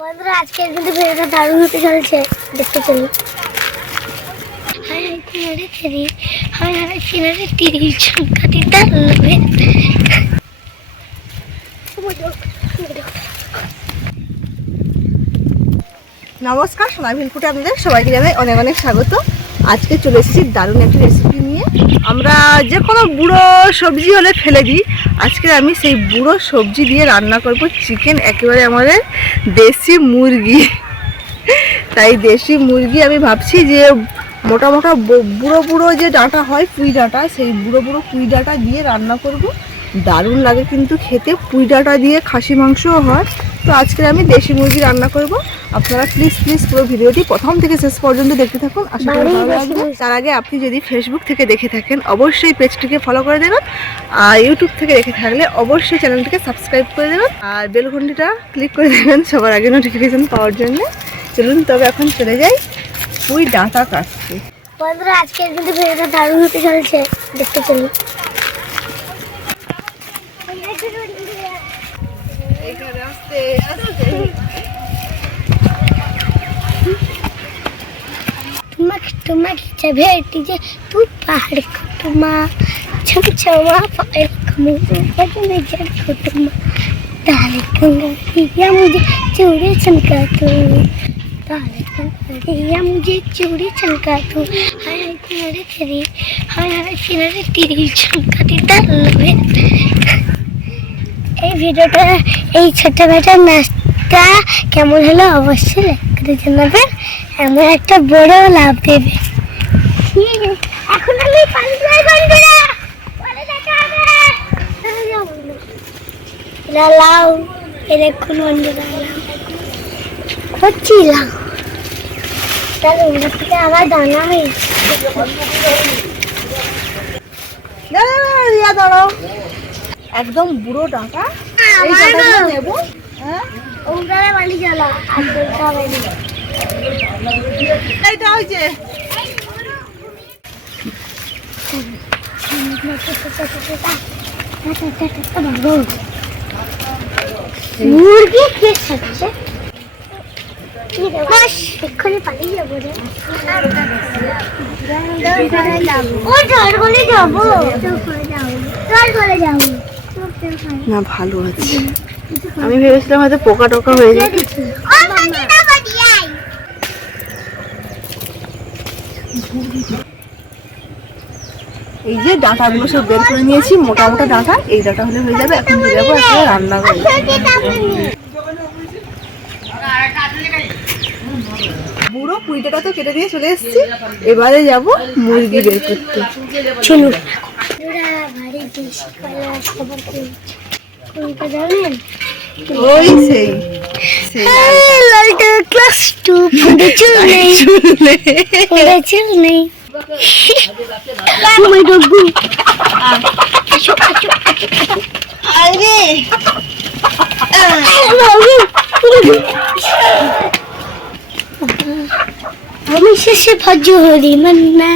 বন্ধুরা আজকে কিন্তু ভিডিওটা দারুণ হতে চলছে। দেখতে চলুন। হাই হাই কিনারে তেরি হাই হাই নমস্কার সোনাবিন ফুটে আপনাদের সবাইকে জানাই অনেক অনেক স্বাগত। আজকে চলে এসেছি দারুণ একটা রেসিপি আমরা যে কোনো বুড়ো সবজি হলে ফেলে দিই। আজকে আমি সেই বুড়ো সবজি দিয়ে রান্না করব চিকেন একেবারে আমাদের দেশি মুরগি। তাই দেশি মুরগি আমি ভাবছি যে মোটা মোটা বুড়ো বুড়ো যে ডাঁটা হয় কুই ডাঁটা, সেই বুড়ো বুড়ো কুই ডাঁটা দিয়ে রান্না করব। দারুণ লাগে কিন্তু খেতে। পুঁই ডাঁটা দিয়ে খাসি মাংসও হয়। তো আজকে আমি দেশি মুরগি রান্না করব। আপনারা প্লিজ প্লিজ পুরো ভিডিওটি প্রথম থেকে শেষ পর্যন্ত দেখতে থাকুন। আশা করি ভালো লাগবে। তার আগে আপনি যদি ফেসবুক থেকে দেখে থাকেন অবশ্যই পেজটিকে ফলো করে দেবেন। আর ইউটিউব থেকে দেখে থাকলে অবশ্যই চ্যানেলটিকে সাবস্ক্রাইব করে দেবেন। আর বেল ঘন্টিটা ক্লিক করে দেবেন সবার আগে নোটিফিকেশন পাওয়ার জন্য। চলুন তবে এখন চলে যাই। পুঁই ডাঁটা কাটতে। বন্ধুরা আজকে কিন্তু ভিডিওটা দারুণ হতে চলছে। দেখতে চলুন। আস্তে আস্তে তোমাকে তোমাকে भेटी जे तू पहाड़ को तुमा छम छमा पहाड़ को बदले जड़ को तुमा ताले कंगरिया मुझे चूड़ी चमका तू ताले कंगरिया मुझे चूड़ी चमका तू हाय हाय किनारे तेरी हाय हाय किनारे तेरी चमका दी लगे এই ভিডিওটা এই ছোট বেটার নাচটা কেমন হলো অবশ্যই করে জানাবেন। এমন একটা বড় লাভ দেবে। এখন আমি লাউ এর এখন বন্ধুরা লাউ তাহলে ওগুলো থেকে আবার দানা দাঁড়াও। একদম বুড়ো ডাঁটা। এই ডাঁটাগুলো নেব। হ্যাঁ? এইটা হয়েছে মুরগি কে খাচ্ছে এক্ষুনি পালিয়ে যাব রে। জল যাব। জল যাব। না ভালো আছে। আমি ভেবেছিলাম হয়তো পোকা টোকা হয়ে যাবে এই যে ডাঁটা ডাঁটাগুলো সব বের করে নিয়েছি মোটা মোটা ডাঁটা এই ডাঁটা হলে হয়ে যাবে এখন দিয়ে যাব একটা রান্না করে বুড়ো কুইটাটা তো কেটে দিয়ে চলে এসেছি। এবারে যাব মুরগি বের করতে। চলুন। দেশি কলা খবর কোনটা জানেন? ওই সেই ক্লাস টু নেই। আরে আমি শেষে ভজ হরি মান্না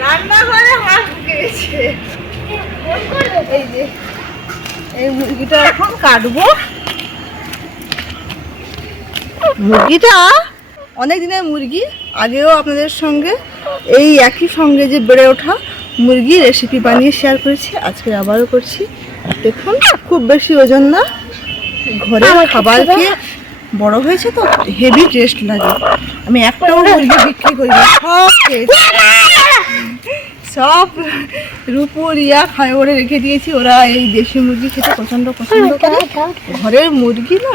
রান্নাঘরে হাঁস গেছে এই যে এই মুরগিটা এখন কাটবো। মুরগিটা? অনেক দিনের মুরগি আগেও আপনাদের সঙ্গে এই একই সঙ্গে যে বেড়ে ওঠা মুরগি রেসিপি বানিয়ে শেয়ার করেছি আজকে আবারও করছি। দেখুন খুব বেশি ওজন না। ঘরের আমার খাবার খেয়ে বড় হয়েছে তো হেভি টেস্ট লাগে। আমি একটাও মুরগি বিক্রি করি সব খেয়েছি। সব রূপুর ইয়া খায় ওরে রেখে দিয়েছি। ওরা এই দেশি মুরগি খেতে প্রচণ্ড পছন্দ করে। ঘরের মুরগি না?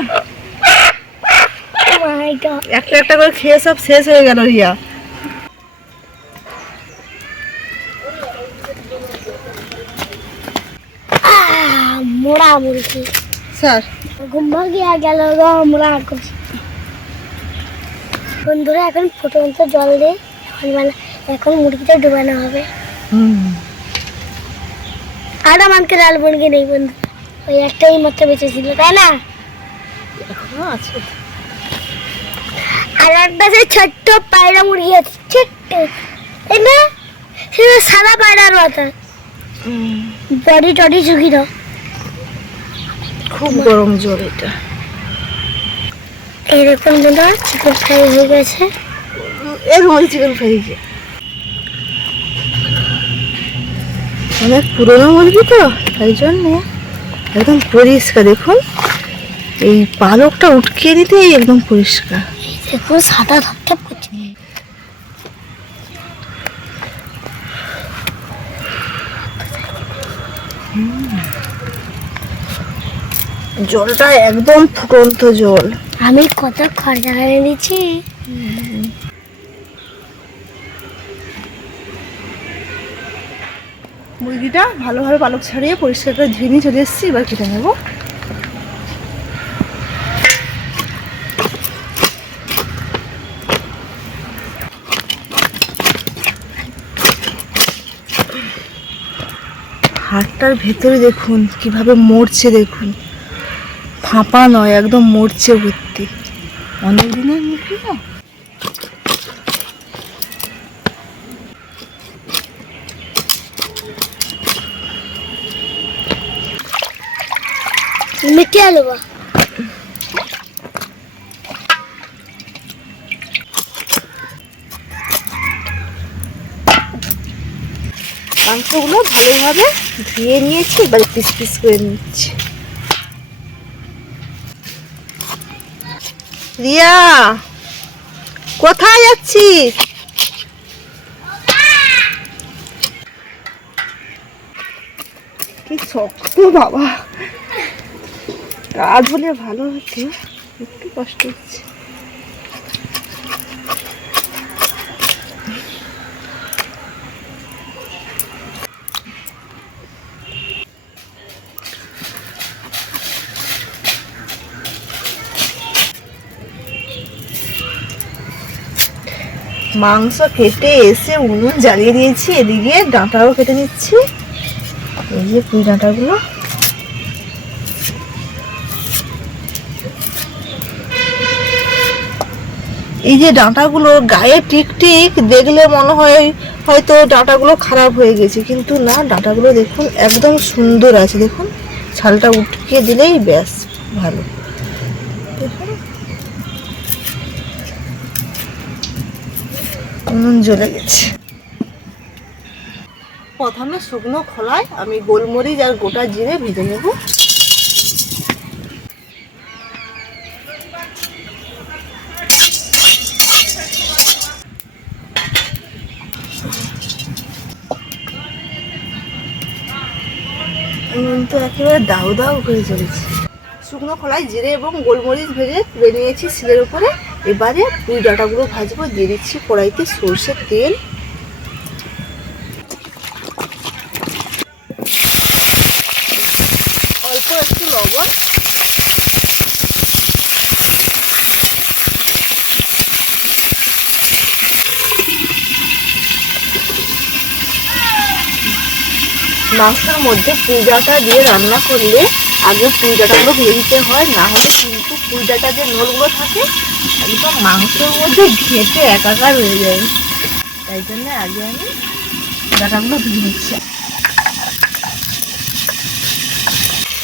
একটা একটা করে খেয়ে সব শেষ হয়ে গেল রিয়া। মোড়া মুরগি। স্যার। ঘুমা গিয়া গেল মোড়া করছি বন্ধুরা এখন ফুটন্ত জল দিয়ে এখন মানে এখন মুরগিটা ডুবানো হবে। আর আমাকে লাল মুরগি নেই বন্ধু। ওই একটাই মাত্র বেঁচে ছিল তাই না? এখনও আছে। আর একটা সেই ছোট্ট পায়রা মুরগি আছে ছোট্ট তাই না সে সাদা পায়রার মতো। বডি টডি ঝুঁকি দাও। খুব গরম জল এটা। এইরকম দাদা চিকেন ফ্রাই হয়ে গেছে। এর মধ্যে চিকেন ফ্রাই অনেক পুরোনো মুরগি তো তাই জন্যে একদম পরিষ্কার দেখুন। এই পালকটা উটকিয়ে নিতেই একদম পরিষ্কার। দেখুন সাদা ধপধপ করছে। জলটা একদম ফুটন্ত জল। আমি কত খরচা করে দিচ্ছি মুরগিটা ভালোভাবে পালক ছাড়িয়ে পরিষ্কার করে ধুয়ে নিয়ে চলে এসেছি, এবার কেটে নেব। হাড়টার ভেতরে দেখুন, কীভাবে মরছে দেখুন। ফাঁপা নয়, একদম মরছে ভর্তি। অনেক দিনের মুরগি না? আলু মাংসগুলো ভালোভাবে ধুয়ে নিয়েছি, এবার পিস পিস করে নিচ্ছি। রিয়া, কোথায় যাচ্ছিস? কি শক্ত বাবা। কাজ হলে ভালো হচ্ছে, একটু কষ্ট হচ্ছে। মাংস কেটে এসে উনুন জ্বালিয়ে দিয়েছি, এদিকে ডাঁটাও কেটে নিচ্ছি। এই যে পুঁই ডাঁটাগুলো। এই যে ডাঁটাগুলো গায়ে টিক টিক দেখলে মনে হয় হয়তো ডাঁটাগুলো খারাপ হয়ে গেছে, কিন্তু না, ডাঁটাগুলো দেখুন একদম সুন্দর আছে। দেখুন, ছালটা উটকে দিলেই ব্যাস, ভালো। দেখুন জ্বলে গেছে। প্রথমে শুকনো খোলায় আমি গোলমরিচ আর গোটা জিরে ভেজে নেব। উনুন তো একেবারে দাউ দাউ করে চলেছে। শুকনো খোলায় জিরে এবং গোলমরিচ ভেজে তুলে নিয়েছি শিলের উপরে। এবারে পুঁই ডাঁটাগুলো ভাজবো, দিয়ে দিচ্ছি কড়াইতে সর্ষের তেল। অল্প একটু লবণ। মাংসের মধ্যে পুঁই ডাঁটা দিয়ে রান্না করলে আগে পুঁই ডাঁটাগুলো হয়, না হলে কিন্তু পুঁই ডাঁটা যে নোলগুলো থাকে, একদম মাংসের মধ্যে ঘেঁটে একাকার হয়ে যায়। তাই জন্য আগে আমি ডাঁটাগুলো ভেজে নিচ্ছি।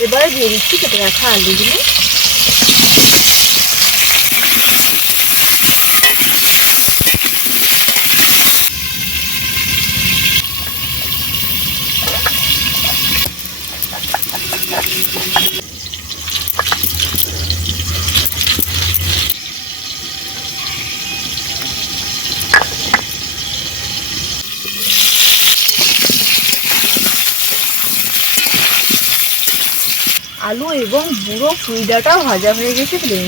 এবারে দিয়ে দিচ্ছি কেটে রাখা আলুগুলো। আলু এবং বুড়ো পুঁই ভাজা হয়ে গেছে তুলে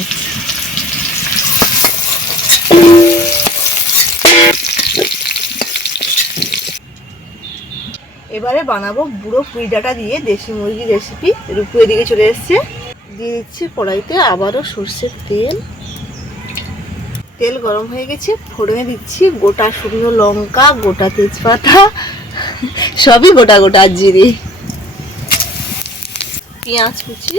এবারে বানাবো বুড়ো পুঁই দিয়ে দেশি মুরগি রেসিপি রুপু এদিকে চলে এসছে। দিয়ে দিচ্ছি কড়াইতে আবারও সর্ষের তেল। তেল গরম হয়ে গেছে, ফোড়নে দিচ্ছি গোটা শুকনো লঙ্কা, গোটা তেজপাতা, সবই গোটা গোটা জিরে। পেঁয়াজ কুচি।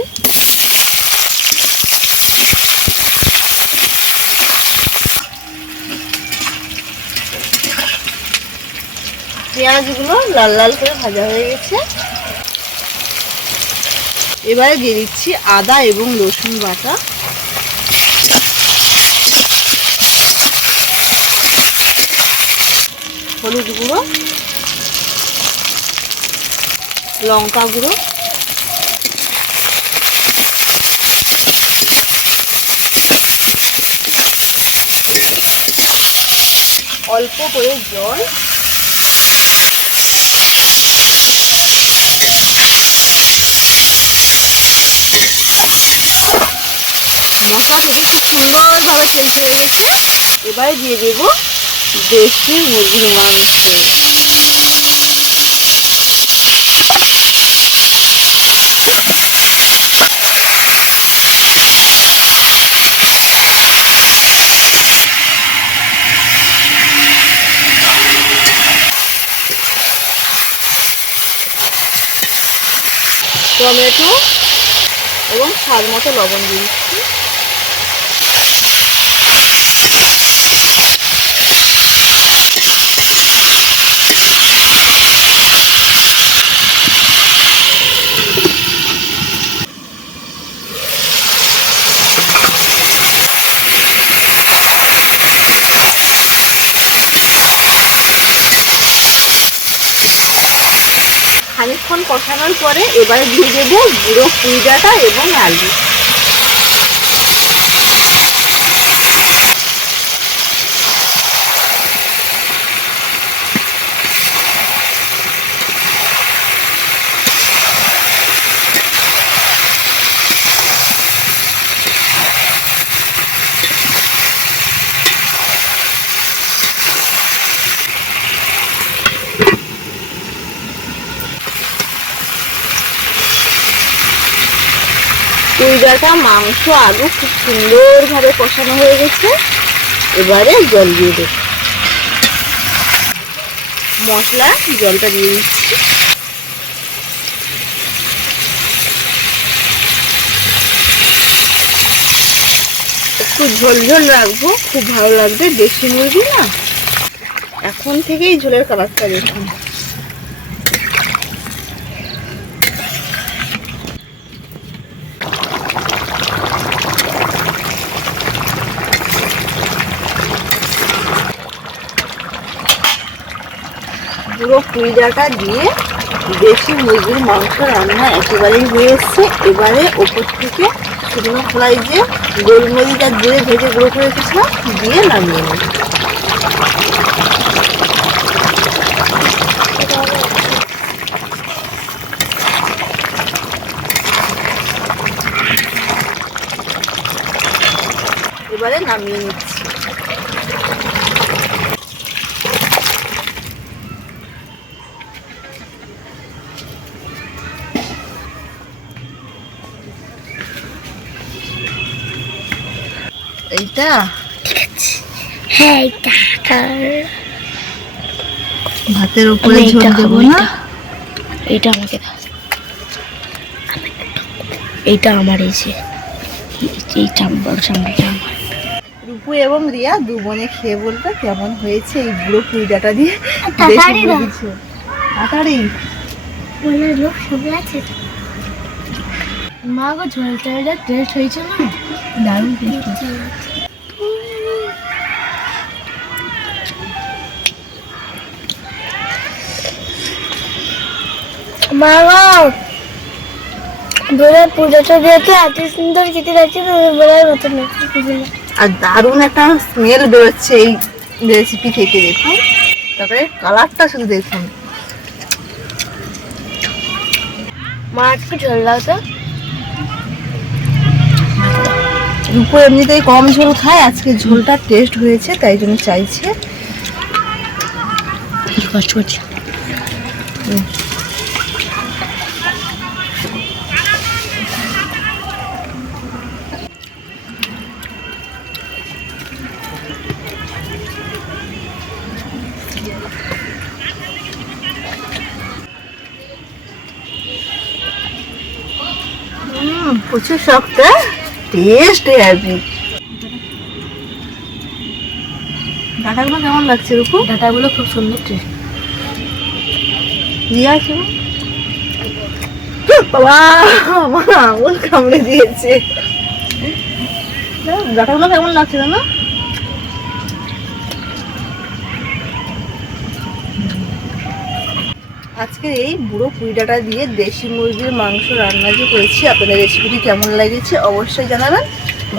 পেঁয়াজগুলো লাল লাল করে ভাজা হয়ে গেছে। এবারে দিয়ে দিচ্ছি আদা এবং রসুন বাটা। হলুদ গুঁড়ো, লঙ্কা গুঁড়ো অল্প করে জল। মশলা থেকে খুব সুন্দরভাবে খেলতে হয়ে গেছে। এবারে দিয়ে দেব দেশি মুরগির মাংস। টমেটো এবং স্বাদ মতো লবণ দিয়ে দিচ্ছি খানিকক্ষণ কষানোর পরে এবারে দিয়ে দেবো গুঁড়ো পুঁই ডাঁটা এবং আলু। ডাঁটা মাংস, আলু খুব সুন্দরভাবে কষানো হয়ে গেছে। এবারে জল দিয়ে দেব। মশলা, জলটা দিয়ে দিচ্ছি। একটু ঝোল ঝোল রাখব, খুব ভালো লাগবে। দেশি মুরগি না? এখন থেকেই ঝোলের কালারটা দেখুন। পুরো কুইডাটা দিয়ে দেশি মুরগির মাংস রান্না একেবারেই হয়ে এসছে। এবারে ওপর থেকে শুকনো খোলাই দিয়ে গোলমরিচ জিরে ভেজে গুঁড়ো করে রেখেছিলাম, দিয়ে নামিয়ে নেব। এবারে নামিয়ে নিচ্ছি। এইটা? হ্যাঁ এইটা। ভাতের উপরে ঝোল দেবো না? এইটা। আমাকে দাও। এইটা আমার এসে এই চামড়া চামড়াটা আমার। রূপু এবং রিয়া দু বোনে খেয়ে বলবে কেমন হয়েছে এই বুড়ো কুইডাটা দিয়ে। বলে লোক সবাই আছে মা গো ঝোলটা এটা টেস্ট হয়েছে না? দারুণ টেস্ট মা গো পুজোটা দেখে এত সুন্দর খেতে লাগছে বলার মতো না। আর দারুণ একটা স্মেল বেরোচ্ছে এই রেসিপি থেকে দেখুন। তারপরে কালারটা শুধু দেখুন। মা একটু ঝোল দাও তো। রূপু এমনিতেই কম ঝোল খায় আজকে ঝোলটা টেস্ট হয়েছে তাই জন্য চাইছে। কষ্ট করছি প্রচুর শক্ত টেস্ট হ্যাপি ডাটাগুলো কেমন লাগছে রূপু? ডাটাগুলো খুব সুন্দর টেস্ট দিয়ে আছে বাবা আমার আঙুল কামড়ে দিয়েছে। ডাটাগুলো কেমন লাগছে না আজকে এই বুড়ো পুঁই ডাটা দিয়ে দেশি মুরগির মাংস রান্না যে করেছি, আপনাদের রেসিপিটি কেমন লেগেছে অবশ্যই জানাবেন।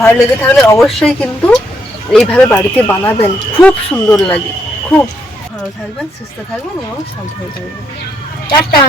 ভালো লেগে থাকলে অবশ্যই কিন্তু এইভাবে বাড়িতে বানাবেন। খুব সুন্দর লাগে, খুব। ভালো থাকবেন, সুস্থ থাকবেন এবং সাবধানে থাকবেন। টাটা।